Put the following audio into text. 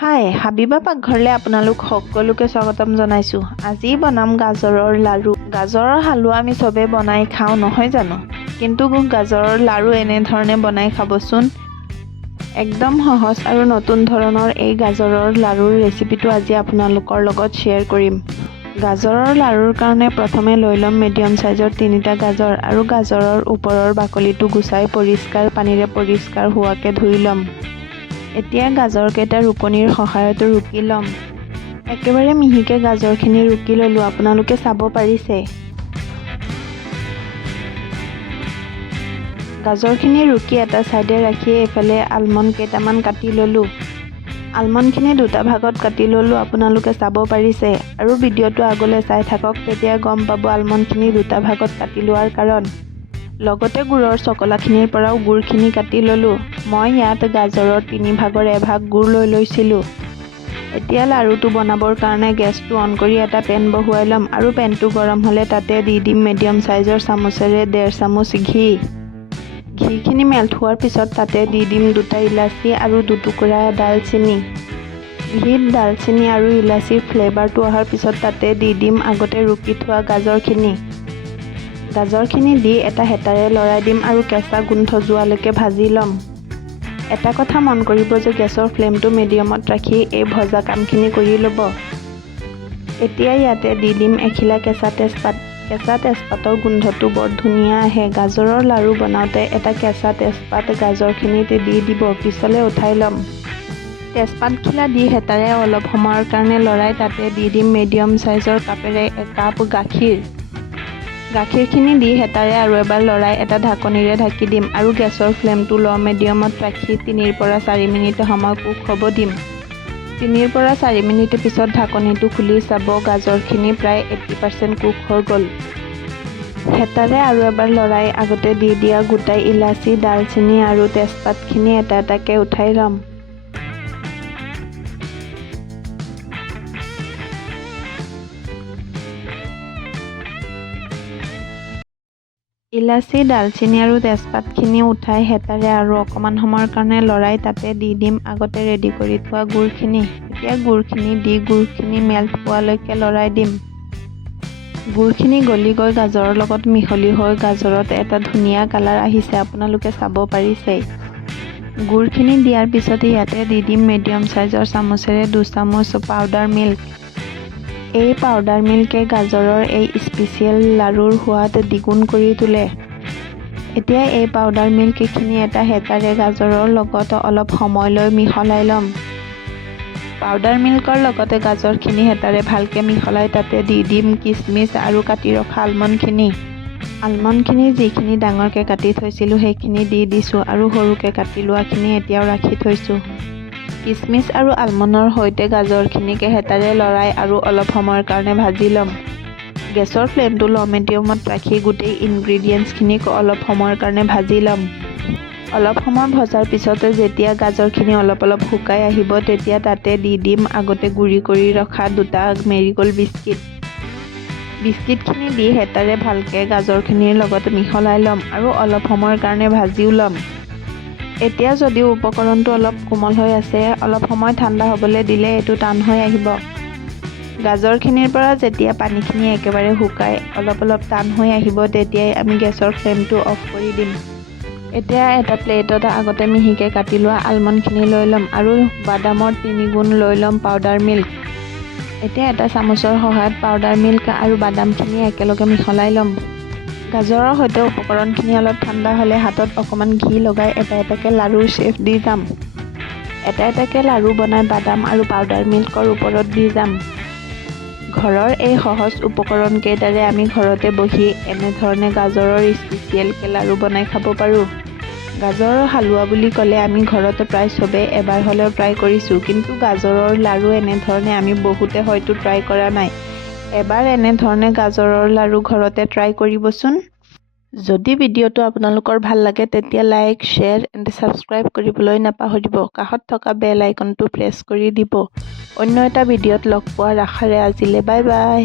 হাই হাবিবা পাকঘৰলৈ আপোনালোক সকলোকে স্বাগতম জনাইছোঁ। আজি বনাম গাজৰৰ লাৰু। গাজৰৰ হালুৱা আমি চবে বনাই খাওঁ নহয় জানো, কিন্তু গাজৰৰ লাৰু এনেধৰণে বনাই খাবচোন। একদম সহজ আৰু নতুন ধৰণৰ এই গাজৰৰ লাৰুৰ ৰেচিপিটো আজি আপোনালোকৰ লগত শ্বেয়াৰ কৰিম। গাজৰৰ লাৰুৰ কাৰণে প্ৰথমে লৈ ল'ম মিডিয়াম সাইজৰ 3টা গাজৰ আৰু গাজৰৰ ওপৰৰ বাকলিটো গুচাই পৰিষ্কাৰ পানীৰে পৰিষ্কাৰ হোৱাকৈ ধুই ল'ম। এতিয়া গাজৰকেইটা ৰুকনিৰ সহায়ত ৰুকি ল'ম। একেবাৰে মিহিকৈ গাজৰখিনি ৰুকি ল'লোঁ, আপোনালোকে চাব পাৰিছে। গাজৰখিনি ৰুকি এটা ছাইডে ৰাখি এইফালে আলমণ্ড কেইটামান কাটি ল'লোঁ। আলমণ্ডখিনি 2টা ভাগত কাটি ল'লোঁ, আপোনালোকে চাব পাৰিছে। আৰু ভিডিঅ'টো আগলৈ চাই থাকক, তেতিয়া গম পাব আলমণ্ডখিনি 2টা ভাগত কাটি লোৱাৰ কাৰণ। লগতে গুড়ৰ চকলাখিনিৰ পৰাও গুড়খিনি কাটি ল'লোঁ। মই ইয়াত গাজৰৰ 3 ভাগৰ 1 ভাগ গুড় লৈ লৈছিলোঁ। এতিয়া লাৰুটো বনাবৰ কাৰণে গেছটো অন কৰি এটা পেন বহুৱাই ল'ম আৰু পেনটো গৰম হ'লে তাতে দি দিম মিডিয়াম সাইজৰ চামুচেৰে 1.5 চামুচ ঘি। ঘিখিনি মেল্ট হোৱাৰ পিছত তাতে দি দিম 2টা ইলাচি আৰু 2 টুকুৰা দালচেনি। ঘিত দালচেনি আৰু ইলাচিৰ ফ্লেভাৰটো অহাৰ পিছত তাতে দি দিম আগতে ৰুকি থোৱা গাজৰখিনি। গাজৰখিনি দি এটা হেতাৰে লৰাই দিম আৰু কেঁচা গোন্ধ যোৱালৈকে ভাজি ল'ম। এটা কথা মন কৰিব যে গেছৰ ফ্লেমটো মিডিয়ামত ৰাখি এই ভজা কামখিনি কৰি ল'ব। এতিয়া ইয়াতে দি দিম এখিলা কেঁচা তেজপাত। কেঁচা তেজপাতৰ গোন্ধটো বৰ ধুনীয়া আহে। গাজৰৰ লাৰু বনাওঁতে এটা কেঁচা তেজপাত গাজৰখিনিত দি দিব, পিছলৈ উঠাই ল'ম। তেজপাতখিলা দি হেতাৰে অলপ সময়ৰ কাৰণে লৰাই তাতে দি দিম মিডিয়াম সাইজৰ কাপেৰে 1 কাপ গাখীৰ। গাখীৰখিনি দি হেতাৰে আৰু এবাৰ লৰাই এটা ঢাকনিৰে ঢাকি দিম আৰু গেছৰ ফ্লেমটো ল' মিডিয়ামত ৰাখি 3 পৰা 4 মিনিট সময় কুক হ'ব দিম। 3 পৰা 4 মিনিট পিছত ঢাকনিটো খুলি চাব, গাজৰখিনি প্ৰায় 80% কুক হৈ গ'ল। হেতাৰে আৰু এবাৰ লৰাই আগতে দি দিয়া গোটা ইলাচি, দালচেনি আৰু তেজপাতখিনি এটা এটাকৈ উঠাই ল'ম। ইলাচি, দালচেনি আৰু তেজপাতখিনি উঠাই হেতাৰে আৰু অকণমান সময়ৰ কাৰণে লৰাই তাতে দি দিম আগতে ৰেডি কৰি থোৱা গুড়খিনি। এতিয়া গুড়খিনি দি গুড়খিনি মেল্ট হোৱালৈকে লৰাই দিম। গুড়খিনি গলি গৈ গাজৰৰ লগত মিহলি হৈ গাজৰত এটা ধুনীয়া কালাৰ আহিছে, আপোনালোকে চাব পাৰিছে। গুড়খিনি দিয়াৰ পিছতে ইয়াতে দি দিম মিডিয়াম সাইজৰ চামুচেৰে 2 চামুচ পাউডাৰ মিল্ক। এই পাউডাৰ মিল্কে গাজৰৰ এই স্পেচিয়েল লাৰুৰ সোৱাদ দ্বিগুণ কৰি তোলে। এতিয়া এই পাউডাৰ মিল্কখিনি এটা হেতাৰে গাজৰৰ লগত অলপ সময় লৈ মিহলাই ল'ম। পাউডাৰ মিল্কৰ লগতে গাজৰখিনি হেতাৰে ভালকৈ মিহলাই তাতে দি দিম কিচমিচ আৰু কাটি ৰখা আলমণ্ডখিনি। আলমণ্ডখিনি যিখিনি ডাঙৰকৈ কাটি থৈছিলোঁ সেইখিনি দি দিছোঁ আৰু সৰুকৈ কাটি লোৱাখিনি এতিয়াও ৰাখি থৈছোঁ। কিচমিচ আৰু আলমণ্ডৰ সৈতে গাজৰখিনিকে হেতাৰে লৰাই আৰু অলপ সময়ৰ কাৰণে ভাজি ল'ম। গেছৰ ফ্লেমটো ল' মিডিয়ামত ৰাখি গোটেই ইনগ্ৰিডিয়েণ্টছখিনিক অলপ সময়ৰ কাৰণে ভাজি ল'ম। অলপ সময় ভজাৰ পিছতে যেতিয়া গাজৰখিনি অলপ শুকাই আহিব তেতিয়া তাতে দি দিম আগতে গুড়ি কৰি ৰখা 2টা মেৰিগ'ল্ড বিস্কিট। বিস্কিটখিনি দি হেতাৰে ভালকৈ গাজৰখিনিৰ লগত মিহলাই ল'ম আৰু অলপ সময়ৰ কাৰণে ভাজিও ল'ম। এতিয়া যদিও উপকৰণটো অলপ কোমল হৈ আছে, অলপ সময় ঠাণ্ডা হ'বলৈ দিলে এইটো টান হৈ আহিব। গাজৰখিনিৰ পৰা যেতিয়া পানীখিনি একেবাৰে শুকাই অলপ টান হৈ আহিব তেতিয়াই আমি গেছৰ ফ্লেমটো অফ কৰি দিম। এতিয়া এটা প্লেটত আগতে মিহিকৈ কাটি লোৱা আলমণ্ডখিনি লৈ ল'ম আৰু বাদামৰ 3 গুণ লৈ ল'ম পাউডাৰ মিল্ক। এতিয়া এটা চামুচৰ সহায়ত পাউডাৰ মিল্ক আৰু বাদামখিনি একেলগে মিহলাই ল'ম। গাজৰৰ সৈতে উপকৰণখিনি অলপ ঠাণ্ডা হ'লে হাতত অকণমান ঘি লগাই এটা এটাকৈ লাৰুৰ শ্বেপ দি যাম। এটা এটাকৈ লাৰু বনাই বাদাম আৰু পাউডাৰ মিল্কৰ ওপৰত দি যাম। ঘৰৰ এই সহজ উপকৰণকেইটাৰে আমি ঘৰতে বহি এনেধৰণে গাজৰৰ স্পেচিয়েলকৈ লাৰু বনাই খাব পাৰোঁ। গাজৰৰ হালুৱা বুলি ক'লে আমি ঘৰত প্ৰায় চবেই এবাৰ হ'লেও ট্ৰাই কৰিছোঁ, কিন্তু গাজৰৰ লাৰু এনেধৰণে আমি বহুতে হয়তো ট্ৰাই কৰা নাই। এবাৰ এনেধৰণে গাজৰৰ লাৰু ঘৰতে ট্ৰাই কৰিবচোন। যদি ভিডিঅ'টো আপোনালোকৰ ভাল লাগে তেতিয়া লাইক, শ্বেয়াৰ এণ্ড ছাবস্ক্ৰাইব কৰিবলৈ নাপাহৰিব। কাষত থকা বেল আইকনটো প্ৰেছ কৰি দিব। অন্য এটা ভিডিঅ'ত লগ পোৱাৰ আশাৰে আজিলৈ বাই বাই।